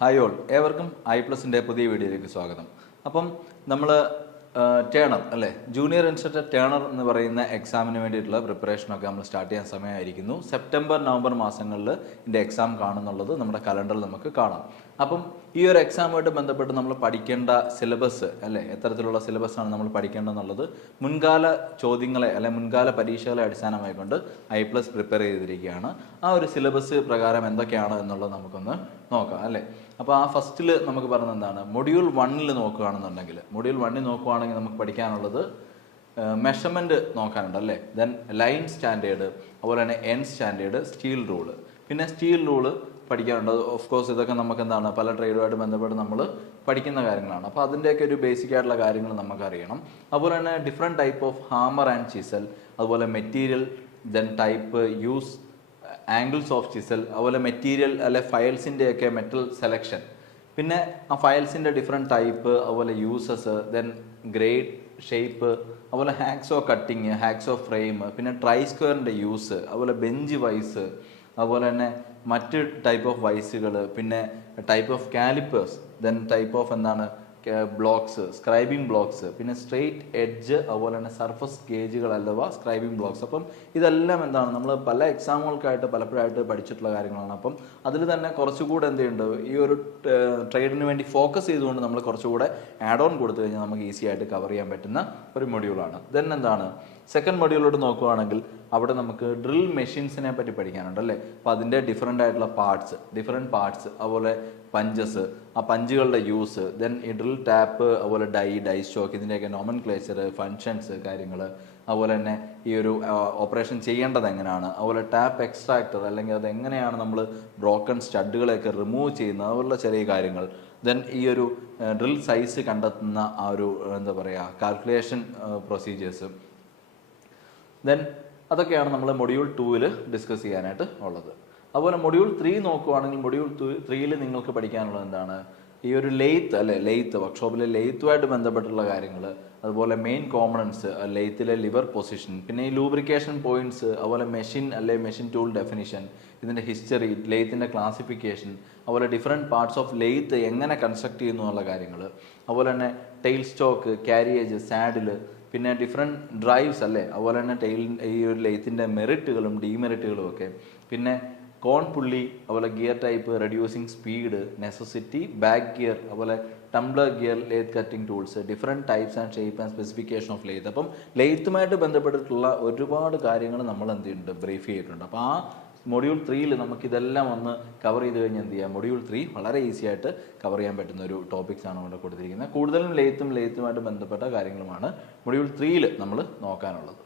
Hi all, ഏവർക്കും ഐ+ന്റെ പുതിയ വീഡിയോയിലേക്ക് സ്വാഗതം. അപ്പം നമ്മൾ ടേണർ അല്ലേ, ജൂനിയർ ഇൻസ്ട്രക്ടർ ടേണർ എന്ന് പറയുന്ന എക്സാമിന് വേണ്ടിയിട്ടുള്ള പ്രിപ്പറേഷനൊക്കെ നമ്മൾ സ്റ്റാർട്ട് ചെയ്യാൻ സമയമായിരിക്കുന്നു. സെപ്റ്റംബർ നവംബർ മാസങ്ങളിൽ ഇതിൻ്റെ എക്സാം കാണുന്നുള്ളത് നമ്മുടെ കലണ്ടറിൽ നമുക്ക് കാണാം. അപ്പം ഈ ഒരു എക്സാമുമായിട്ട് ബന്ധപ്പെട്ട് നമ്മൾ പഠിക്കേണ്ട സിലബസ് അല്ലേ, എത്തരത്തിലുള്ള സിലബസാണ് നമ്മൾ പഠിക്കേണ്ടതെന്നുള്ളത് മുൻകാല ചോദ്യങ്ങളെ അല്ലെ മുൻകാല പരീക്ഷകളെ അടിസ്ഥാനമായിക്കൊണ്ട് ഐ+ പ്രിപ്പയർ ചെയ്തിരിക്കുകയാണ്. ആ ഒരു സിലബസ് പ്രകാരം എന്തൊക്കെയാണ് എന്നുള്ളത് നമുക്കൊന്ന് നോക്കാം അല്ലേ. അപ്പോൾ ആ ഫസ്റ്റിൽ നമുക്ക് പറയുന്നത് എന്താണ്, മൊഡ്യൂൾ 1 നോക്കുകയാണെന്നുണ്ടെങ്കിൽ നമുക്ക് പഠിക്കാനുള്ളത് മെഷർമെൻറ്റ് നോക്കാനുണ്ട് അല്ലേ. ദെൻ ലൈൻ സ്റ്റാൻഡേർഡ്, അതുപോലെ തന്നെ എൻ സ്റ്റാൻഡേർഡ്, സ്റ്റീൽ റൂള്. പിന്നെ സ്റ്റീൽ റൂള് പഠിക്കാനുണ്ട്. ഓഫ് കോഴ്സ് ഇതൊക്കെ നമുക്ക് എന്താണ് പല ട്രേഡുമായിട്ട് ബന്ധപ്പെട്ട് നമ്മൾ പഠിക്കുന്ന കാര്യങ്ങളാണ്. അപ്പോൾ അതിൻ്റെയൊക്കെ ഒരു ബേസിക് ആയിട്ടുള്ള കാര്യങ്ങൾ നമുക്കറിയണം. അതുപോലെ തന്നെ different type of hammer and chisel, അതുപോലെ material, then type, use, angles of chisel, അതുപോലെ മെറ്റീരിയൽ അല്ലെ ഫയൽസിൻ്റെയൊക്കെ മെറ്റൽ സെലക്ഷൻ, പിന്നെ ആ ഫയൽസിൻ്റെ ഡിഫറെൻറ്റ് ടൈപ്പ്, അതുപോലെ യൂസസ്, ദെൻ ഗ്രേഡ്, ഷേപ്പ്, അതുപോലെ ഹാക്സോ കട്ടിങ്, ഹാക്സോ ഫ്രെയിം, പിന്നെ ട്രൈ സ്ക്വയറിൻ്റെ യൂസ്, അതുപോലെ ബെഞ്ച് വൈസ്, അതുപോലെ തന്നെ മറ്റ് ടൈപ്പ് ഓഫ് വൈസുകൾ, പിന്നെ type of calipers, then type of blocks, scribing blocks, പിന്നെ സ്ട്രെയിറ്റ് എഡ്ജ്, അതുപോലെ തന്നെ സർഫസ് ഗേജുകൾ അഥവാ സ്ക്രൈബിംഗ് ബ്ലോക്സ്. അപ്പം ഇതെല്ലാം നമ്മൾ പല എക്സാമുകൾക്കായിട്ട് പലപ്പോഴായിട്ട് പഠിച്ചിട്ടുള്ള കാര്യങ്ങളാണ്. അപ്പം അതിൽ തന്നെ കുറച്ചുകൂടെ ഈ ഒരു ട്രേഡിന് വേണ്ടി ഫോക്കസ് ചെയ്തുകൊണ്ട് നമ്മൾ കുറച്ചുകൂടെ ആഡ് ഓൺ കൊടുത്തു കഴിഞ്ഞാൽ നമുക്ക് ഈസി ആയിട്ട് കവർ ചെയ്യാൻ പറ്റുന്ന ഒരു മൊഡ്യൂളാണ്. ദെൻ സെക്കൻഡ് മൊഡ്യൂളിലോട്ട് നോക്കുകയാണെങ്കിൽ അവിടെ നമുക്ക് ഡ്രിൽ മെഷീൻസിനെ പറ്റി പഠിക്കാനുണ്ട് അല്ലേ. അപ്പോൾ അതിൻ്റെ ഡിഫറെൻ്റ് ആയിട്ടുള്ള ഡിഫറെൻറ്റ് പാർട്സ്, അതുപോലെ പഞ്ചസ്, ആ പഞ്ചുകളുടെ യൂസ്, ദെൻ ഈ ഡ്രിൽ ടാപ്പ്, അതുപോലെ ഡൈ സ്റ്റോക്ക്, ഇതിൻ്റെയൊക്കെ നോമൻക്ലേച്ചർ, ഫങ്ഷൻസ് കാര്യങ്ങൾ, അതുപോലെ തന്നെ ഈ ഒരു ഓപ്പറേഷൻ ചെയ്യേണ്ടത് എങ്ങനെയാണ്, അതുപോലെ ടാപ്പ് എക്സ്ട്രാക്ടർ അല്ലെങ്കിൽ അത് എങ്ങനെയാണ് നമ്മൾ ബ്രോക്കൺ സ്റ്റഡുകളെയൊക്കെ റിമൂവ് ചെയ്യുന്നത്, അതുപോലുള്ള ചെറിയ കാര്യങ്ങൾ. ദെൻ ഈ ഒരു ഡ്രിൽ സൈസ് കണ്ടെത്തുന്ന ആ ഒരു കാൽക്കുലേഷൻ പ്രൊസീജിയേഴ്സ്. ദെൻ അതൊക്കെയാണ് നമ്മൾ മൊഡ്യൂൾ 2 ഡിസ്കസ് ചെയ്യാനായിട്ട് ഉള്ളത്. അതുപോലെ മൊഡ്യൂൾ 3 നോക്കുവാണെങ്കിൽ മൊഡ്യൂൾ 3 നിങ്ങൾക്ക് പഠിക്കാനുള്ളത് എന്താണ്, ഈ ഒരു ലെയ്ത്ത് വർക്ക്ഷോപ്പിലെ ലെയ്ത്തുമായിട്ട് ബന്ധപ്പെട്ടുള്ള കാര്യങ്ങൾ, അതുപോലെ മെയിൻ കോമ്പണൻസ്, ലെയ്ത്തിലെ ലിവർ പൊസിഷൻ, പിന്നെ ഈ ലൂബ്രിക്കേഷൻ പോയിന്റ്സ്, അതുപോലെ മെഷീൻ ടൂൾ ഡെഫിനിഷൻ, ഇതിൻ്റെ ഹിസ്റ്ററി, ലെയ്ത്തിൻ്റെ ക്ലാസിഫിക്കേഷൻ, അതുപോലെ ഡിഫറെൻറ്റ് പാർട്സ് ഓഫ് ലെയ്ത്ത് എങ്ങനെ കൺസ്ട്രക്ട് ചെയ്യുന്നു എന്നുള്ള കാര്യങ്ങൾ, അതുപോലെ തന്നെ ടെയിൽ സ്റ്റോക്ക്, കാരിയേജ്, സാഡിൽ, പിന്നെ ഡിഫറെൻറ്റ് ഡ്രൈവ്സ് അല്ലേ, അതുപോലെ തന്നെ ഈ ഒരു ലെയ്ത്തിൻ്റെ മെറിറ്റുകളും ഡീമെറിറ്റുകളും ഒക്കെ, പിന്നെ കോൺ പുള്ളി, അതുപോലെ gear type, reducing speed, necessity, back gear, അതുപോലെ tumbler gear, lathe cutting tools, different types and shape and specification of lathe. അപ്പം ലെയ്ത്തുമായിട്ട് ബന്ധപ്പെട്ടിട്ടുള്ള ഒരുപാട് കാര്യങ്ങൾ നമ്മൾ ബ്രീഫ് ചെയ്തിട്ടുണ്ട്. അപ്പോൾ ആ മൊഡ്യൂൾ 3 നമുക്കിതെല്ലാം ഒന്ന് കവർ ചെയ്ത് കഴിഞ്ഞാൽ മൊഡ്യൂൾ 3 വളരെ ഈസി ആയിട്ട് കവർ ചെയ്യാൻ പറ്റുന്ന ഒരു ടോപ്പിക്സ് ആണ് ഇവിടെ കൊടുത്തിരിക്കുന്നത്. കൂടുതലും ലെയ്ത്തുമായിട്ട് ബന്ധപ്പെട്ട കാര്യങ്ങളുമാണ് മൊഡ്യൂൾ 3 നമ്മൾ നോക്കാനുള്ളത്.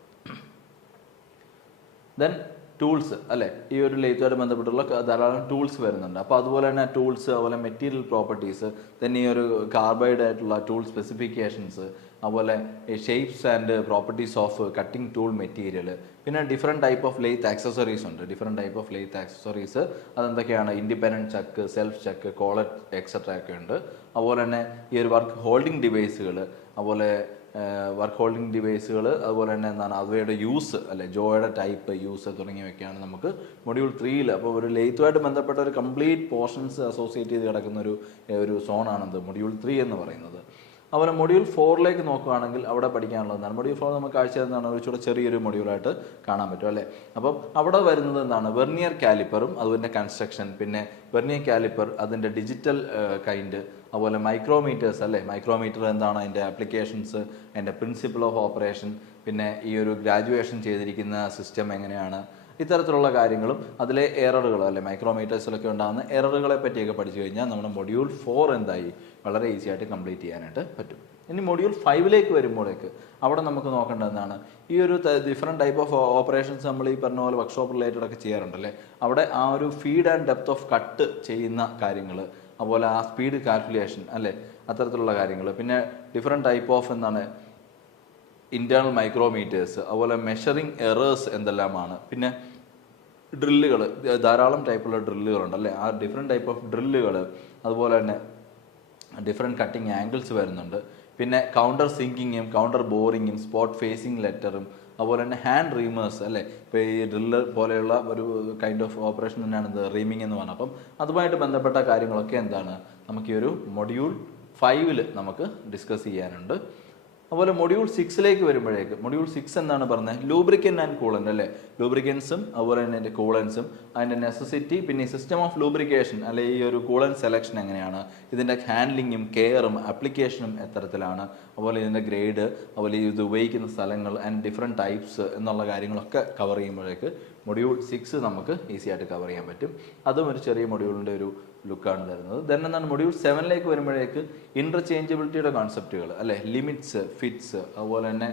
ദെൻ ടൂൾസ് അല്ലേ, ഈ ഒരു ലെയ്ത്തുമായിട്ട് ബന്ധപ്പെട്ടുള്ള ധാരാളം ടൂൾസ് വരുന്നുണ്ട്. അപ്പോൾ അതുപോലെ തന്നെ ടൂൾസ്, അതുപോലെ മെറ്റീരിയൽ പ്രോപ്പർട്ടീസ്, ദെൻ ഈ ഒരു കാർബൈഡ് ആയിട്ടുള്ള ടൂൾ സ്പെസിഫിക്കേഷൻസ്, അതുപോലെ shapes and properties of cutting tool material, പിന്നെ different type of lathe accessories ഉണ്ട്. അതെന്തൊക്കെയാണ്, independent chuck, self chuck, collet etcetera ഒക്കെ ഉണ്ട്. അതുപോലെ തന്നെ ഈ ഒരു വർക്ക് ഹോൾഡിംഗ് ഡിവൈസുകൾ, അതുപോലെ അതുപോലെ തന്നെ അവയുടെ യൂസ് അല്ലെ, ജോയുടെ ടൈപ്പ്, യൂസ് തുടങ്ങിയവയൊക്കെയാണ് നമുക്ക് മൊഡ്യൂൾ 3. അപ്പോൾ ഒരു ലെയ്ത്തുമായിട്ട് ബന്ധപ്പെട്ട ഒരു കംപ്ലീറ്റ് പോർഷൻസ് അസോസിയേറ്റ് ചെയ്ത് കിടക്കുന്ന ഒരു സോണാണത് മൊഡ്യൂൾ 3 എന്ന് പറയുന്നത്. അതുപോലെ മൊഡ്യൂൾ 4 നോക്കുകയാണെങ്കിൽ അവിടെ പഠിക്കാനുള്ളത് മൊഡ്യൂൾ 4 നമുക്ക് കാഴ്ച ഒരു ചെറിയൊരു മൊഡ്യൂളായിട്ട് കാണാൻ പറ്റും അല്ലേ. അപ്പം അവിടെ വരുന്നത് വെർനിയർ കാലിപ്പറും അതുപോലെ കൺസ്ട്രക്ഷൻ, പിന്നെ വെർനിയർ കാലിപ്പർ അതിൻ്റെ ഡിജിറ്റൽ കൈൻഡ്, അതുപോലെ മൈക്രോമീറ്റേഴ്സ് അല്ലേ, മൈക്രോമീറ്റർ എന്താണ്, അതിൻ്റെ ആപ്ലിക്കേഷൻസ്, അതിൻ്റെ പ്രിൻസിപ്പിൾ ഓഫ് ഓപ്പറേഷൻ, പിന്നെ ഈ ഒരു ഗ്രാജുവേഷൻ ചെയ്തിരിക്കുന്ന സിസ്റ്റം എങ്ങനെയാണ്, ഇത്തരത്തിലുള്ള കാര്യങ്ങളും അതിലെ എററുകൾ അല്ലെ, മൈക്രോമീറ്റേഴ്സിലൊക്കെ ഉണ്ടാകുന്ന എററുകളെ പറ്റിയൊക്കെ പഠിച്ചു കഴിഞ്ഞാൽ നമ്മുടെ മൊഡ്യൂൾ 4 വളരെ ഈസി ആയിട്ട് കംപ്ലീറ്റ് ചെയ്യാനായിട്ട് പറ്റും. ഇനി മൊഡ്യൂൾ 5 വരുമ്പോഴേക്ക് അവിടെ നമുക്ക് നോക്കേണ്ടതാണ് ഈ ഒരു ഡിഫറെൻറ്റ് ടൈപ്പ് ഓഫ് ഓപ്പറേഷൻസ് നമ്മൾ ഈ പറഞ്ഞ പോലെ വർക്ക്ഷോപ്പ് റിലേറ്റഡ് ഒക്കെ ചെയ്യാറുണ്ടല്ലേ. അവിടെ ആ ഒരു feed and depth off cut ചെയ്യുന്ന കാര്യങ്ങൾ, അതുപോലെ ആ സ്പീഡ് കാൽക്കുലേഷൻ അല്ലേ, അത്തരത്തിലുള്ള കാര്യങ്ങൾ, പിന്നെ different type of internal micrometres, അതുപോലെ മെഷറിംഗ് എറേഴ്സ് എന്തെല്ലാമാണ്, പിന്നെ ഡ്രില്ലുകൾ, ധാരാളം ടൈപ്പുള്ള ഡ്രില്ലുകളുണ്ടല്ലേ, ആ ഡിഫറെൻറ്റ് ടൈപ്പ് ഓഫ് ഡ്രില്ലുകൾ, അതുപോലെ തന്നെ ഡിഫറെൻറ്റ് കട്ടിങ് ആംഗിൾസ് വരുന്നുണ്ട്. പിന്നെ കൗണ്ടർ സിങ്കിങ്ങും കൗണ്ടർ ബോറിങ്ങും സ്പോട്ട് ഫേസിങ് ലെറ്ററും അതുപോലെ തന്നെ ഹാൻഡ് റീമേഴ്സ് അല്ലേ, ഇപ്പോൾ ഈ ഡ്രില്ലർ പോലെയുള്ള ഒരു കൈൻഡ് ഓഫ് ഓപ്പറേഷൻ തന്നെയാണ് ഇത് റീമിങ് എന്ന് പറഞ്ഞത്. അപ്പം അതുമായിട്ട് ബന്ധപ്പെട്ട കാര്യങ്ങളൊക്കെ എന്താണ് നമുക്ക് ഈ ഒരു മൊഡ്യൂൾ 5 നമുക്ക് ഡിസ്കസ് ചെയ്യാനുണ്ട്. അതുപോലെ മൊഡ്യൂൾ 6 വരുമ്പോഴേക്ക് മൊഡ്യൂൾ 6 എന്താണ് പറഞ്ഞത്, ലൂബ്രിക്കൻ്റ് ആൻഡ് കൂളൻ്റ് അല്ലേ, ലൂബ്രിക്കൻസും അതുപോലെ തന്നെ അതിൻ്റെ കൂളൻസും അതിൻ്റെ നെസസിറ്റി, പിന്നെ ഈ സിസ്റ്റം ഓഫ് ലൂബ്രിക്കേഷൻ അല്ലെ ഈ ഒരു കൂളൻ സെലക്ഷൻ എങ്ങനെയാണ്, ഇതിൻ്റെ ഹാൻഡ്ലിങ്ങും കെയറും ആപ്ലിക്കേഷനും എത്തരത്തിലാണ്, അതുപോലെ ഇതിൻ്റെ ഗ്രേഡ്, അതുപോലെ ഇത് ഉപയോഗിക്കുന്ന സ്ഥലങ്ങൾ ആൻഡ് ഡിഫറെൻറ്റ് ടൈപ്സ് എന്നുള്ള കാര്യങ്ങളൊക്കെ കവർ ചെയ്യുമ്പോഴേക്ക് മൊഡ്യൂൾ 6 നമുക്ക് ഈസി ആയിട്ട് കവർ ചെയ്യാൻ പറ്റും. അതും ഒരു ചെറിയ മൊഡ്യൂളിൻ്റെ ഒരു ലുക്കാണ് തരുന്നത്. ദെൻ എന്താണ് മൊഡ്യൂൾ 7 വരുമ്പോഴേക്ക് ഇൻ്റർചേഞ്ചബിലിറ്റിയുടെ കോൺസെപ്റ്റുകൾ അല്ലെ, ലിമിറ്റ്സ്, ഫിറ്റ്സ്, അതുപോലെ തന്നെ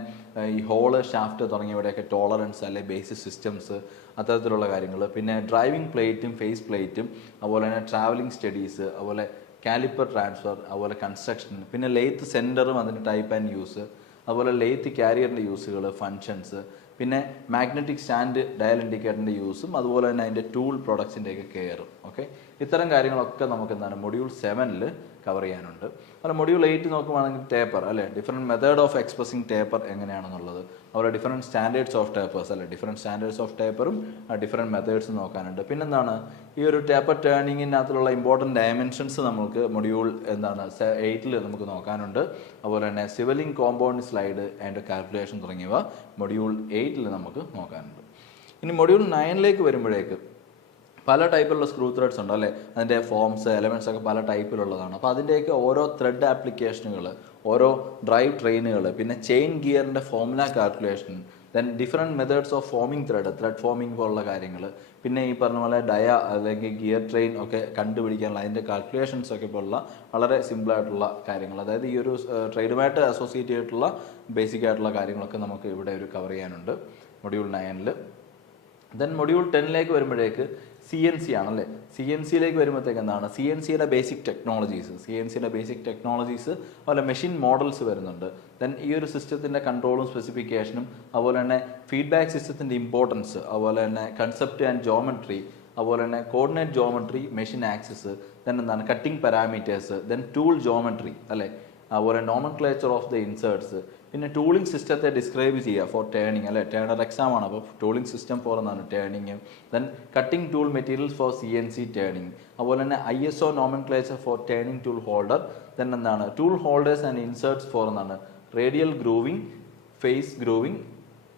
ഈ ഹോള്, ഷാഫ്റ്റ് തുടങ്ങിയവിടെയൊക്കെ ടോളറൻസ് അല്ലെ, ബേസിക് സിസ്റ്റംസ്, അത്തരത്തിലുള്ള കാര്യങ്ങൾ, പിന്നെ ഡ്രൈവിംഗ് പ്ലേറ്റും ഫേസ് പ്ലേറ്റും, അതുപോലെ തന്നെ ട്രാവലിംഗ് സ്റ്റഡീസ്, അതുപോലെ കാലിപ്പർ ട്രാൻസ്ഫർ, അതുപോലെ കൺസ്ട്രക്ഷൻ, പിന്നെ ലെയ്ത്ത് സെൻറ്ററും അതിൻ്റെ ടൈപ്പ് ആൻഡ് യൂസ്, അതുപോലെ ലെയ്ത്ത് ക്യാരിയറിൻ്റെ യൂസുകൾ, ഫങ്ഷൻസ്, പിന്നെ മാഗ്നറ്റിക് സ്റ്റാൻഡ് ഡയൽ ഇൻഡിക്കേറ്ററിൻ്റെ യൂസും, അതുപോലെ തന്നെ അതിൻ്റെ ടൂൾ പ്രൊഡക്ട്സിൻ്റെയൊക്കെ കെയറും. ഓക്കെ, ഇത്തരം കാര്യങ്ങളൊക്കെ നമുക്ക് എന്താണ് മൊഡ്യൂൾ 7 കവർ ചെയ്യാനുണ്ട്. അതുപോലെ മൊഡ്യൂൾ 8 നോക്കുവാണെങ്കിൽ ടേപ്പർ അല്ലെ, different method of expressing taper എങ്ങനെയാണെന്നുള്ളത്, അതുപോലെ ഡിഫറെൻറ്റ് സ്റ്റാൻഡേർഡ്സ് ഓഫ് ടേപ്പേഴ്സ് അല്ലെ, ഡിഫറെൻറ്റ് സ്റ്റാൻഡേർഡ്സ് ഓഫ് ടേപ്പറും ഡിഫറെൻറ്റ് മെത്തേഡ്സ് നോക്കാനുണ്ട്. പിന്നെന്താണ് ഈ ഒരു ടേപ്പർ ടേണിങ്ങിനകത്തുള്ള ഇമ്പോർട്ടൻറ്റ് ഡയമെൻഷൻസ് നമുക്ക് മൊഡ്യൂൾ 8 നമുക്ക് നോക്കാനുണ്ട്. അതുപോലെ തന്നെ swivelling compound slide and calculation തുടങ്ങിയവ മൊഡ്യൂൾ 8 നമുക്ക് നോക്കാനുണ്ട്. ഇനി മൊഡ്യൂൾ 9 വരുമ്പോഴേക്ക് പല ടൈപ്പിലുള്ള സ്ക്രൂ ത്രെഡ്സ് ഉണ്ട് അല്ലേ, അതിൻ്റെ ഫോംസ്, എലമെൻറ്റ്സ് ഒക്കെ പല ടൈപ്പിലുള്ളതാണ്. അപ്പോൾ അതിൻ്റെയൊക്കെ ഓരോ ത്രെഡ് ആപ്ലിക്കേഷനുകൾ, ഓരോ ഡ്രൈവ് ട്രെയിനുകൾ, പിന്നെ ചെയിൻ ഗിയറിൻ്റെ formula calculation, then different methods of forming thread forming പോലുള്ള കാര്യങ്ങൾ, പിന്നെ ഈ പറഞ്ഞ പോലെ ഡയ അല്ലെങ്കിൽ ഗിയർ ട്രെയിൻ ഒക്കെ കണ്ടുപിടിക്കാനുള്ള അതിൻ്റെ കാൽക്കുലേഷൻസ് ഒക്കെ പോലുള്ള വളരെ സിമ്പിളായിട്ടുള്ള കാര്യങ്ങൾ, അതായത് ഈ ഒരു ട്രേഡുമായിട്ട് അസോസിയേറ്റ് ചെയ്തിട്ടുള്ള ബേസിക് ആയിട്ടുള്ള കാര്യങ്ങളൊക്കെ നമുക്ക് ഇവിടെ ഒരു കവർ ചെയ്യാനുണ്ട് മൊഡ്യൂൾ 9. ദെൻ മൊഡ്യൂൾ 10 വരുമ്പോഴേക്ക് CNC ആണല്ലേ. CNC വരുമ്പോഴത്തേക്ക് എന്താണ് CNCയുടെ ബേസിക് ടെക്നോളജീസ്, അതുപോലെ മെഷീൻ മോഡൽസ് വരുന്നുണ്ട്. ദെൻ ഈ ഒരു സിസ്റ്റത്തിൻ്റെ കൺട്രോളും സ്പെസിഫിക്കേഷനും, അതുപോലെ തന്നെ ഫീഡ്ബാക്ക് സിസ്റ്റത്തിൻ്റെ ഇമ്പോർട്ടൻസ്, അതുപോലെ തന്നെ കൺസെപ്റ്റ് ആൻഡ് ജോമെട്രി, അതുപോലെ തന്നെ coordinate geometry, machine axis, then എന്താണ് cutting parameters, then tool geometry അല്ലേ, അതുപോലെ നോമൻക്ലേച്ചർ ഓഫ് ദ ഇൻസേർട്സ്, പിന്നെ ടൂളിംഗ് സിസ്റ്റത്തെ ഡിസ്ക്രൈബ് ചെയ്യുക ഫോർ ടേണിങ് അല്ലെ, ടേണർ എക്സാം ആണ്, അപ്പോൾ ടൂളിംഗ് സിസ്റ്റം ഫോർ എന്നാണ് turning. Then cutting tool materials for CNC turning, അതുപോലെ തന്നെ ISO nomenclature for turning tool holder, then എന്താണ് tool holders and inserts for എന്നാണ് radial grooving, face grooving,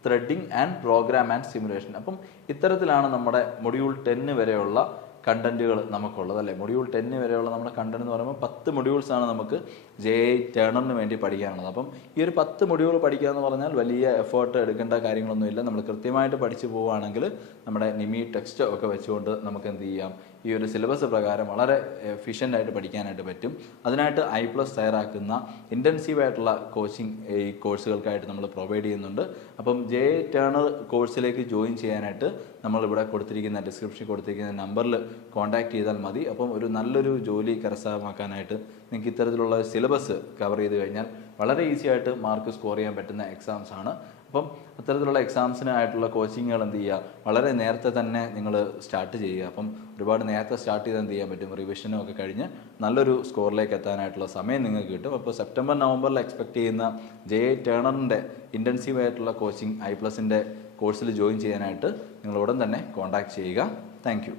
threading and program and simulation. അപ്പം ഇത്തരത്തിലാണ് നമ്മുടെ module 10 വരെയുള്ള കണ്ടന്റുകൾ നമുക്കുള്ളത് അല്ലേ. മൊഡ്യൂൾ 10 വരെയുള്ള നമ്മുടെ കണ്ടന്റ് എന്ന് പറയുമ്പോൾ 10 മൊഡ്യൂൾസാണ് നമുക്ക് JEE ടേണറിന് വേണ്ടി പഠിക്കാനുള്ളത്. അപ്പം ഈ ഒരു 10 മൊഡ്യൂൾ പഠിക്കുക എന്ന് പറഞ്ഞാൽ വലിയ എഫേർട്ട് എടുക്കേണ്ട കാര്യങ്ങളൊന്നുമില്ല. നമ്മൾ കൃത്യമായിട്ട് പഠിച്ചു പോവുകയാണെങ്കിൽ നമ്മുടെ നിമി ടെക്സ്റ്റ് ഒക്കെ വെച്ചുകൊണ്ട് നമുക്ക് എന്ത് ചെയ്യാം, ഈ ഒരു സിലബസ് പ്രകാരം വളരെ എഫിഷ്യൻ്റായിട്ട് പഠിക്കാനായിട്ട് പറ്റും. അതിനായിട്ട് I+ തയ്യാറാക്കുന്ന ഇൻറ്റൻസീവായിട്ടുള്ള കോച്ചിങ് ഈ കോഴ്സുകൾക്കായിട്ട് നമ്മൾ പ്രൊവൈഡ് ചെയ്യുന്നുണ്ട്. അപ്പം JEE ടേണർ കോഴ്സിലേക്ക് ജോയിൻ ചെയ്യാനായിട്ട് നമ്മളിവിടെ കൊടുത്തിരിക്കുന്ന ഡിസ്ക്രിപ്ഷനിൽ കൊടുത്തിരിക്കുന്ന നമ്പറിൽ കോൺടാക്ട് ചെയ്താൽ മതി. അപ്പം ഒരു നല്ലൊരു ജോലി കരസ്ഥമാക്കാനായിട്ട് നിങ്ങൾക്ക് ഇത്തരത്തിലുള്ള സിലബസ് കവർ ചെയ്ത് കഴിഞ്ഞാൽ വളരെ ഈസി ആയിട്ട് മാർക്ക് സ്കോർ ചെയ്യാൻ പറ്റുന്ന എക്സാംസ് ആണ്. അപ്പം അത്തരത്തിലുള്ള എക്സാംസിനായിട്ടുള്ള കോച്ചിങ്ങുകൾ എന്ത് ചെയ്യുക, വളരെ നേരത്തെ തന്നെ നിങ്ങൾ സ്റ്റാർട്ട് ചെയ്യുക. അപ്പം ഒരുപാട് നേരത്തെ സ്റ്റാർട്ട് ചെയ്താൽ എന്ത് ചെയ്യാൻ പറ്റും, റിവിഷനും ഒക്കെ കഴിഞ്ഞ് നല്ലൊരു സ്കോറിലേക്ക് എത്താനായിട്ടുള്ള സമയം നിങ്ങൾക്ക് കിട്ടും. അപ്പോൾ സെപ്റ്റംബർ നവംബറിൽ എക്സ്പെക്ട് ചെയ്യുന്ന JEE ടേണറിൻ്റെ ഇൻറ്റൻസീവായിട്ടുള്ള കോച്ചിങ് I+ൻ്റെ കോഴ്സിൽ ജോയിൻ ചെയ്യാനായിട്ട് നിങ്ങൾ ഉടൻ തന്നെ കോൺടാക്ട് ചെയ്യുക. താങ്ക്